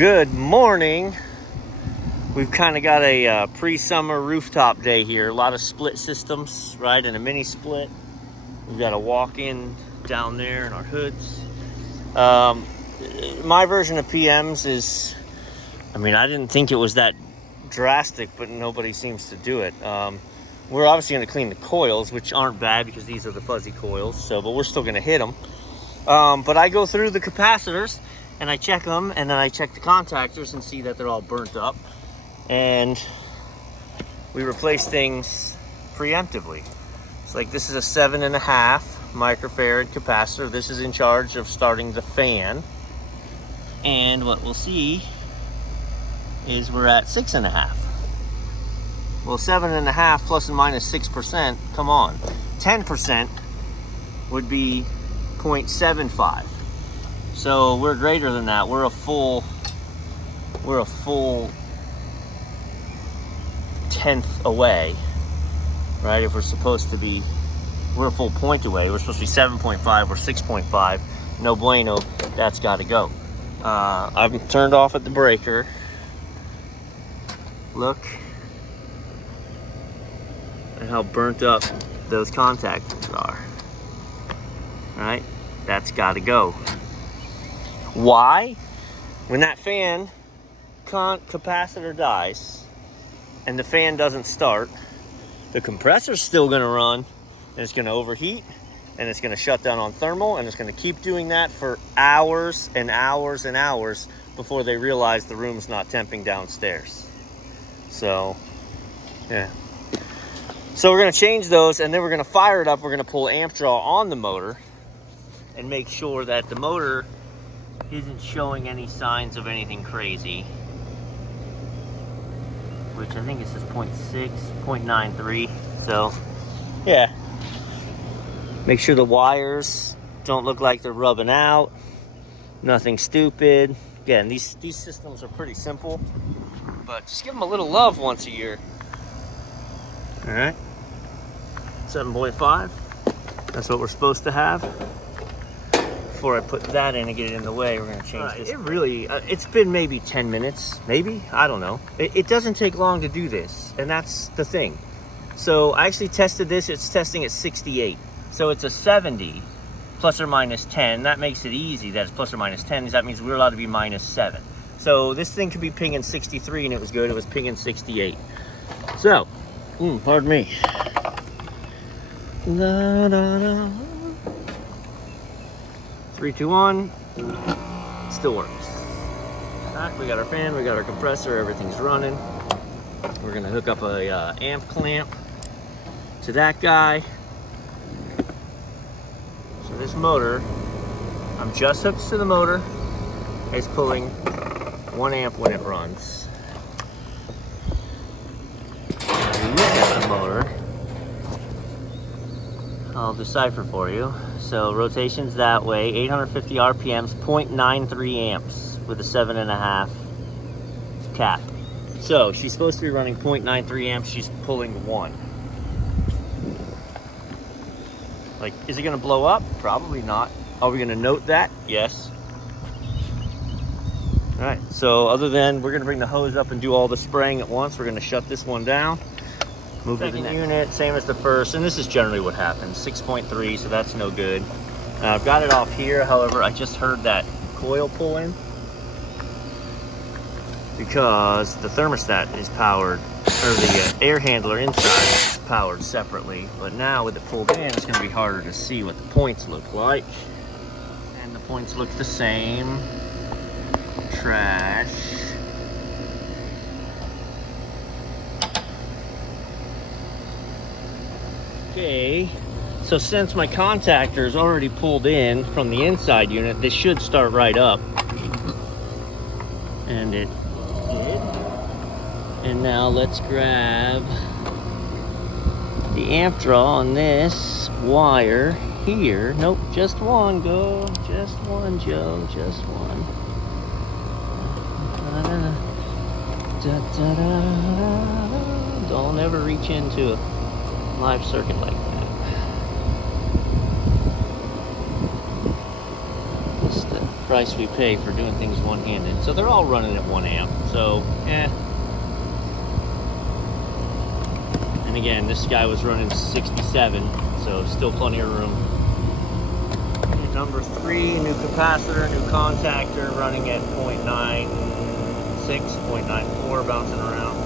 Good morning. We've kind of got a pre-summer rooftop day here. A lot of split systems, right? And a mini split. We've got a walk-in down there in our hoods. My version of PMs is, I didn't think it was that drastic, but nobody seems to do it. We're obviously going to clean the coils, which aren't bad because these are the fuzzy coils. But we're still going to hit them. But I go through the capacitors and I check them, and then I check the contactors and see that they're all burnt up. And we replace things preemptively. It's like this is a 7.5 microfarad capacitor. This is in charge of starting the fan. And what we'll see is we're at 6.5. Well, 7.5 plus and minus 6%, come on. 10% would be 0.75. So we're greater than that. We're a full tenth away, right? If we're supposed to be, we're a full point away. We're supposed to be 7.5 or 6.5. No bueno, that's got to go. I've turned off at the breaker. Look at how burnt up those contactors are. All right, that's got to go. Why? When that fan capacitor dies and the fan doesn't start, the compressor's still going to run, and it's going to overheat, and it's going to shut down on thermal, and it's going to keep doing that for hours and hours and hours before they realize the room's not temping downstairs. So, yeah. So we're going to change those, and then we're going to fire it up. We're going to pull amp draw on the motor and make sure that the motor isn't showing any signs of anything crazy, which I think it says 0.6, 0.93. So, yeah. Make sure the wires don't look like they're rubbing out. Nothing stupid. Again, these systems are pretty simple, but just give them a little love once a year. All right. 7.5. That's what we're supposed to have. Before I put that in and get it in the way, we're going to change this. It really, it's been maybe 10 minutes, maybe, I don't know. It doesn't take long to do this, and that's the thing. So I actually tested this. It's testing at 68. So it's a 70 plus or minus 10. That makes it easy that it's plus or minus 10. That means we're allowed to be minus 7. So this thing could be pinging 63 and it was good. It was pinging 68. So, pardon me. La, la, la. 3, 2, 1, still works. Right, we got our fan, we got our compressor, everything's running. We're gonna hook up a amp clamp to that guy. So this motor, I'm just hooked to the motor. It's pulling 1 amp when it runs. When you look at the motor, I'll decipher for you. So rotations that way, 850 RPMs, 0.93 amps with a 7.5 cap. So she's supposed to be running 0.93 amps. She's pulling 1. Like, is it going to blow up? Probably not. Are we going to note that? Yes. All right. So other than we're going to bring the hose up and do all the spraying at once, we're going to shut this one down. Move to the next unit, same as the first, and this is generally what happens. 6.3, so that's no good. Now I've got it off here, however, I just heard that coil pull in because the thermostat is powered, or the air handler inside is powered separately. But now with it pulled in, it's going to be harder to see what the points look like. And the points look the same. Trash. Okay, so since my contactor is already pulled in from the inside unit, this should start right up. And it did. And now let's grab the amp draw on this wire here. Nope, just one, go. Just one, Joe, just one. Don't ever reach into a live circuit like that. Just price we pay for doing things one-handed. So they're all running at 1 amp. So, And again, this guy was running 67, so still plenty of room. And number 3, new capacitor, new contactor, running at 0.96, 0.94, bouncing around.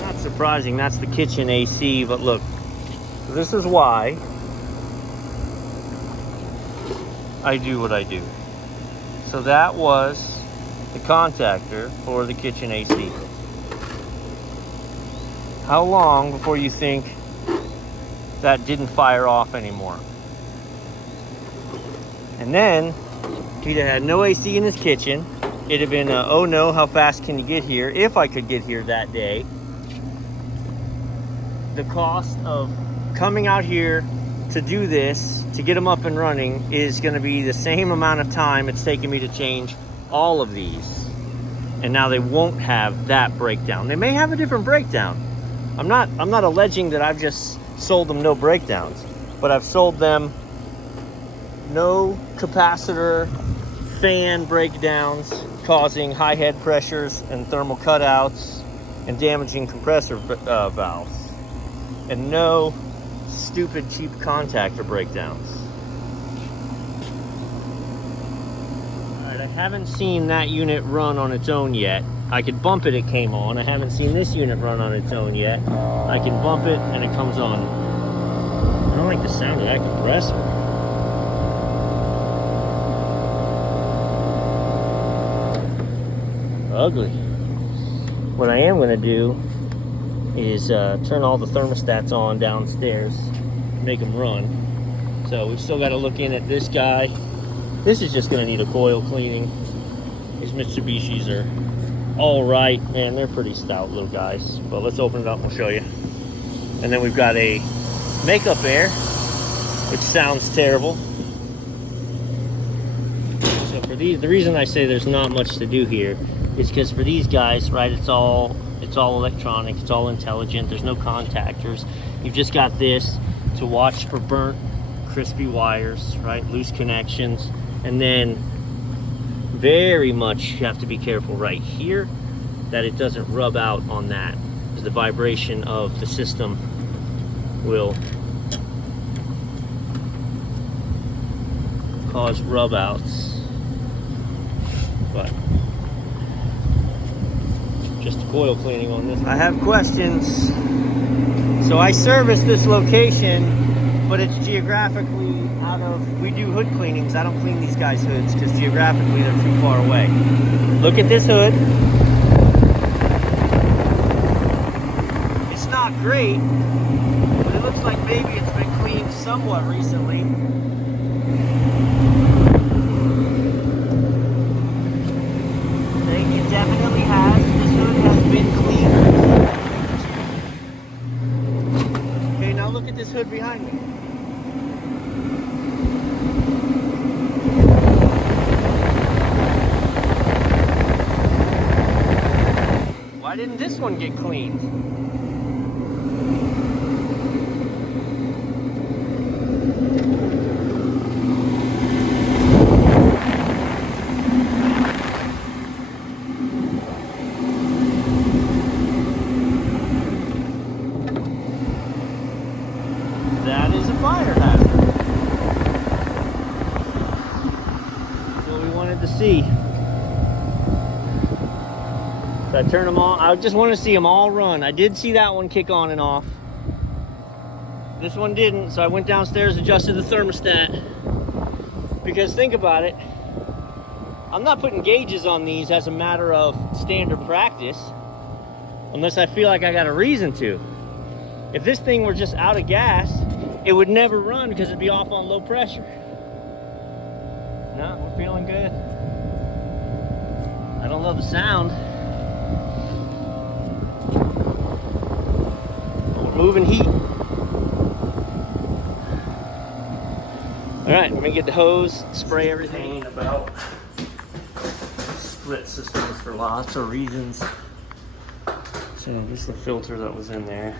Not surprising, that's the kitchen AC, but look, this is why I do what I do. So that was the contactor for the kitchen AC. How long before you think that didn't fire off anymore? And then he'd have had no AC in his kitchen. It'd have been, oh no, how fast can you get here? If I could get here that day. The cost of coming out here to do this, to get them up and running, is going to be the same amount of time it's taken me to change all of these. And now they won't have that breakdown. They may have a different breakdown. I'm not alleging that I've just sold them no breakdowns, but I've sold them no capacitor fan breakdowns causing high head pressures and thermal cutouts and damaging compressor valves, and no stupid cheap contactor breakdowns. Alright, I haven't seen that unit run on its own yet. I could bump it, it came on. I haven't seen this unit run on its own yet. I can bump it and it comes on. I don't like the sound of that compressor. Ugly. What I am going to do is turn all the thermostats on downstairs, make them run. So we've still got to look in at this guy. This is just going to need a coil cleaning. These Mitsubishis are all right, man, they're pretty stout little guys. But let's open it up and we'll show you. And then we've got a makeup air, which sounds terrible. So for these, the reason I say there's not much to do here is because for these guys, right, it's all electronic, it's all intelligent, there's no contactors. You've just got this to watch for burnt, crispy wires, right, loose connections, and then very much you have to be careful right here that it doesn't rub out on that, because the vibration of the system will cause rub outs. But just a coil cleaning on this. I have questions. So I service this location, but it's geographically out of, we do hood cleanings. I don't clean these guys' hoods because geographically they're too far away. Look at this hood. It's not great, but it looks like maybe it's been cleaned somewhat recently. It definitely has. This hood has been cleaned. Okay, now look at this hood behind me. Why didn't this one get cleaned? That is a fire hazard. That's what we wanted to see. So I turn them all. I just want to see them all run. I did see that one kick on and off. This one didn't, so I went downstairs, adjusted the thermostat. Because think about it, I'm not putting gauges on these as a matter of standard practice, unless I feel like I got a reason to. If this thing were just out of gas, it would never run because it'd be off on low pressure. No, we're feeling good. I don't love the sound. Moving heat. All right, let me get the hose, spray everything. About split systems for lots of reasons. So just the filter that was in there.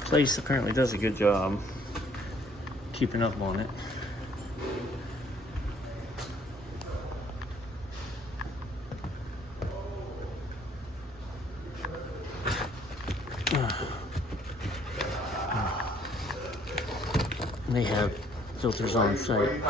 Place apparently does a good job keeping up on it. They have filters on site.